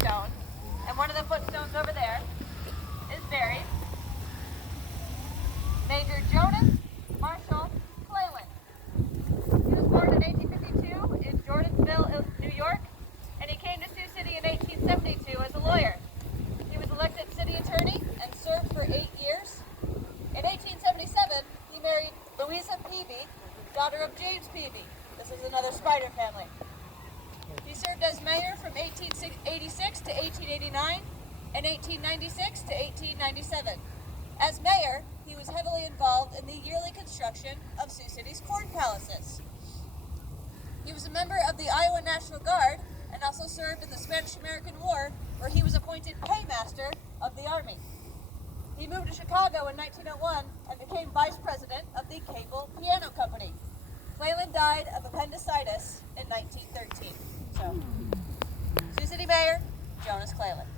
footstone, and one of the footstones over there is buried Major Jonas Marshall Cleland. He was born in 1852 in Jordansville, New York, and he came to Sioux City in 1872 as a lawyer. He was elected city attorney and served for 8 years. In 1877, he married Louisa Peavy, daughter of James Peavy. This is another Spider family. He served as mayor from 1886 to 1889 and 1896 to 1897. As mayor, he was heavily involved in the yearly construction of Sioux City's corn palaces. He was a member of the Iowa National Guard and also served in the Spanish-American War, where he was appointed paymaster of the Army. He moved to Chicago in 1901 and became vice president of the Cable Piano Company. Cleland died of appendicitis in 1913. So, Sioux City Mayor, Jonas Cleland.